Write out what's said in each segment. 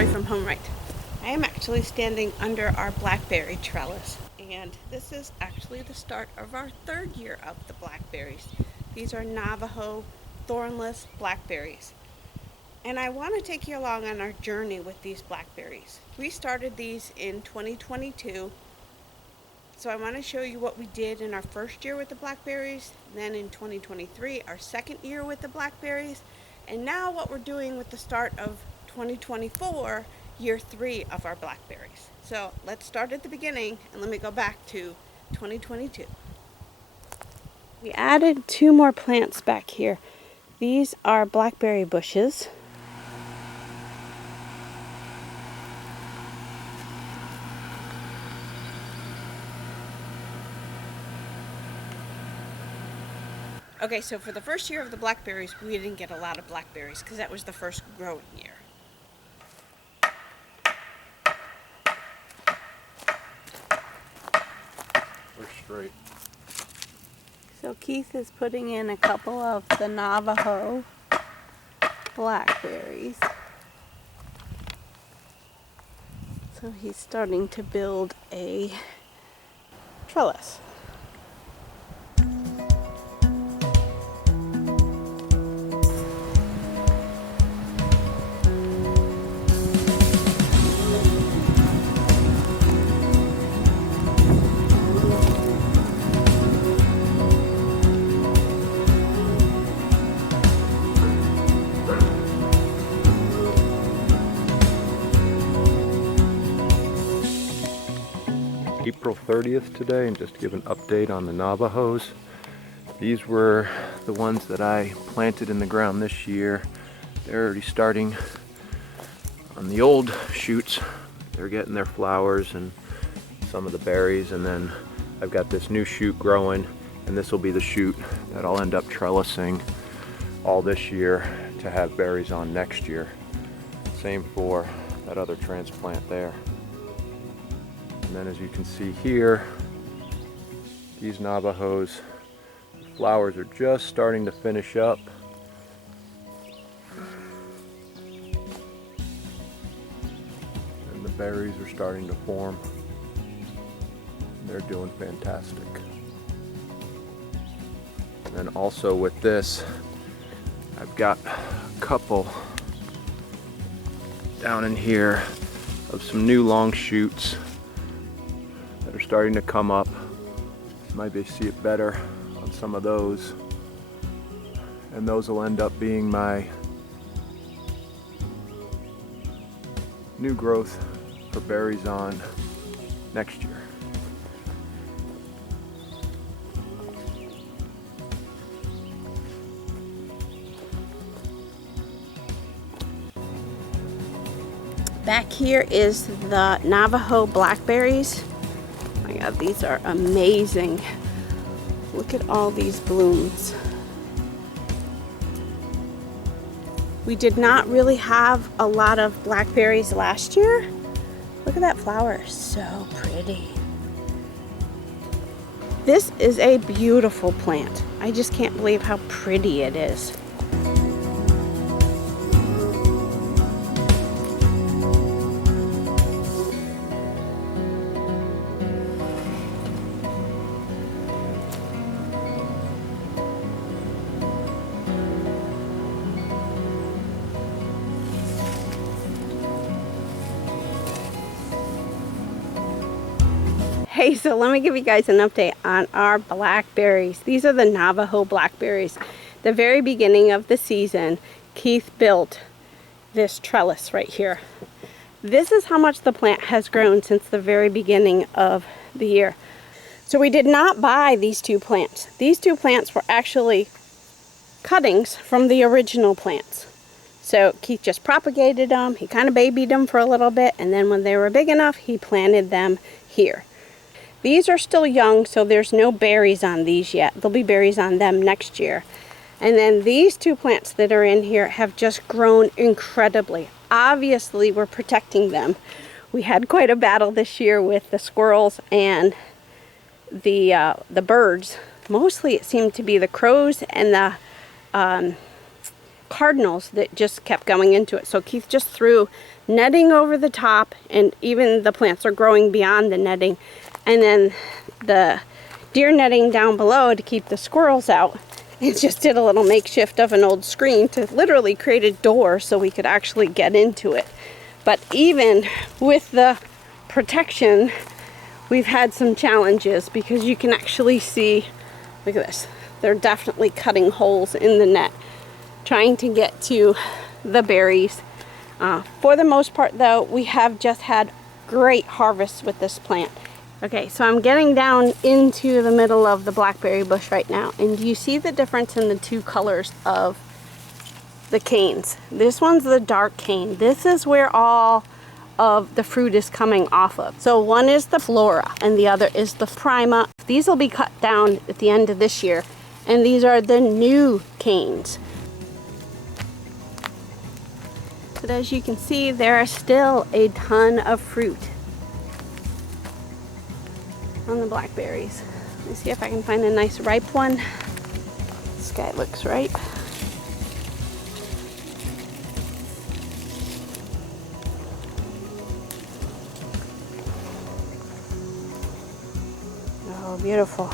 Lori from Homeright. I am actually standing under our blackberry trellis, and this is actually the start of our third year of the blackberries. These are Navajo Thornless Blackberries. And I want to take you along on our journey with these blackberries. We started these in 2022, so I want to show you what we did in our first year with the blackberries, then in 2023, our second year with the blackberries, and now what we're doing with the start of 2024, year 3 of our blackberries. So let's start at the beginning and let me go back to 2022. We added 2 more plants back here. These are blackberry bushes. Okay, so for the first year of the blackberries, we didn't get a lot of blackberries because that was the first growing year. We're straight. So Keith is putting in a couple of the Navajo blackberries. So he's starting to build a trellis. April 30th today, and just to give an update on the Navajos. These were the ones that I planted in the ground this year. They're already starting on the old shoots. They're getting their flowers and some of the berries, and then I've got this new shoot growing, and this will be the shoot that I'll end up trellising all this year to have berries on next year. Same for that other transplant there. And then as you can see here, these Navajos, the flowers are just starting to finish up. And the berries are starting to form. They're doing fantastic. And then also with this, I've got a couple down in here of some new long shoots that are starting to come up. You might be able to see it better on some of those. And those will end up being my new growth for berries on next year. Back here is the Navajo blackberries. Oh my God, these are amazing. Look at all these blooms. We did not really have a lot of blackberries last year. Look at that flower, so pretty. This is a beautiful plant. I just can't believe how pretty it is. Hey, so let me give you guys an update on our blackberries. These are the Navajo blackberries. The very beginning of the season, Keith built this trellis right here. This is how much the plant has grown since the very beginning of the year. So we did not buy these 2 plants. These 2 plants were actually cuttings from the original plants. So Keith just propagated them. He kind of babied them for a little bit, and then when they were big enough, he planted them here. These are still young, so there's no berries on these yet. There'll be berries on them next year. And then these 2 plants that are in here have just grown incredibly. Obviously, we're protecting them. We had quite a battle this year with the squirrels and the birds. Mostly it seemed to be the crows and the cardinals that just kept going into it. So Keith just threw netting over the top, and even the plants are growing beyond the netting. And then the deer netting down below to keep the squirrels out. It just did a little makeshift of an old screen to literally create a door so we could actually get into it. But even with the protection, we've had some challenges because you can actually see, look at this, they're definitely cutting holes in the net trying to get to the berries. For the most part though, we have just had great harvests with this plant. Okay, so I'm getting down into the middle of the blackberry bush right now, and do you see the difference in the two colors of the canes? This one's the dark cane. This is where all of the fruit is coming off of. So one is the flora and the other is the prima. These will be cut down at the end of this year, and these are the new canes. But as you can see, there are still a ton of fruit on the blackberries. Let me see if I can find a nice ripe one. This guy looks ripe. Oh, beautiful.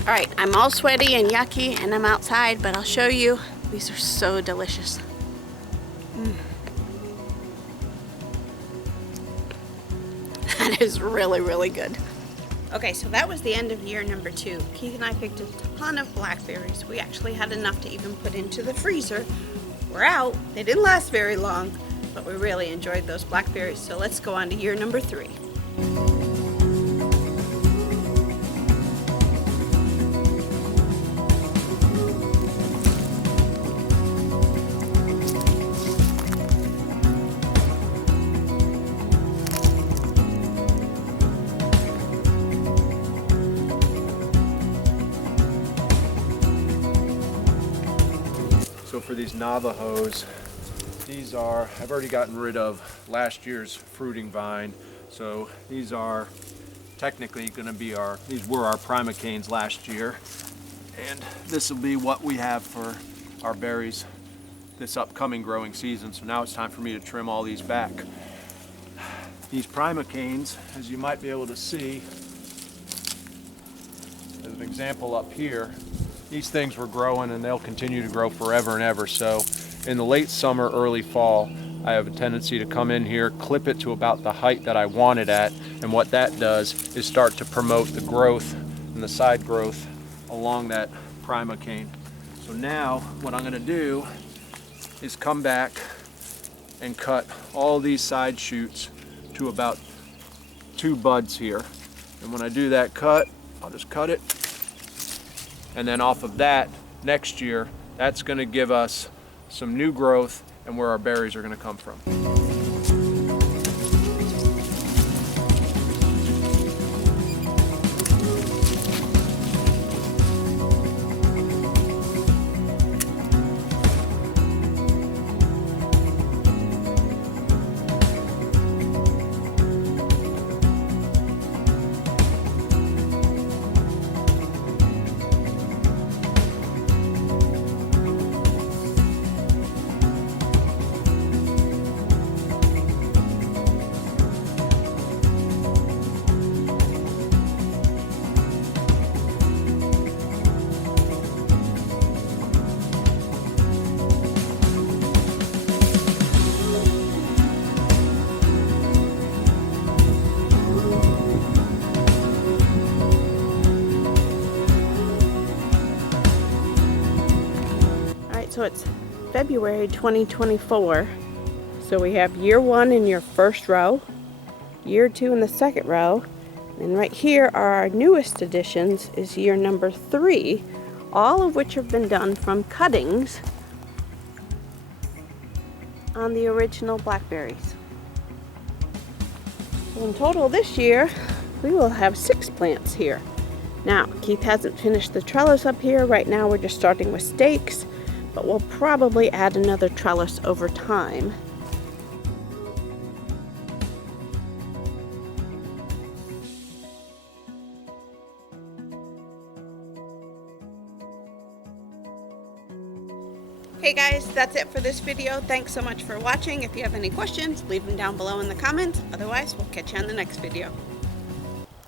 All right, I'm all sweaty and yucky and I'm outside, but I'll show you. These are so delicious. That is really, really good. Okay, so that was the end of year number 2. Keith and I picked a ton of blackberries. We actually had enough to even put into the freezer. We're out. They didn't last very long, but we really enjoyed those blackberries. So let's go on to year number 3. So for these Navajos, these are, I've already gotten rid of last year's fruiting vine. So these are technically going to be these were our prima canes last year. And this will be what we have for our berries this upcoming growing season. So now it's time for me to trim all these back. These prima canes, as you might be able to see, as an example up here, these things were growing and they'll continue to grow forever and ever. So in the late summer, early fall, I have a tendency to come in here, clip it to about the height that I want it at, and what that does is start to promote the growth and the side growth along that prima cane. So now what I'm going to do is come back and cut all these side shoots to about 2 buds here. And when I do that cut, I'll just cut it. And then off of that, next year, that's going to give us some new growth and where our berries are going to come from. So it's February 2024. So we have year 1 in your first row, year 2 in the second row, and right here are our newest additions is year number 3, all of which have been done from cuttings on the original blackberries. So in total this year, we will have 6 plants here. Now, Keith hasn't finished the trellis up here. Right now we're just starting with stakes, but we'll probably add another trellis over time. Hey guys, that's it for this video. Thanks so much for watching. If you have any questions, leave them down below in the comments. Otherwise, we'll catch you on the next video.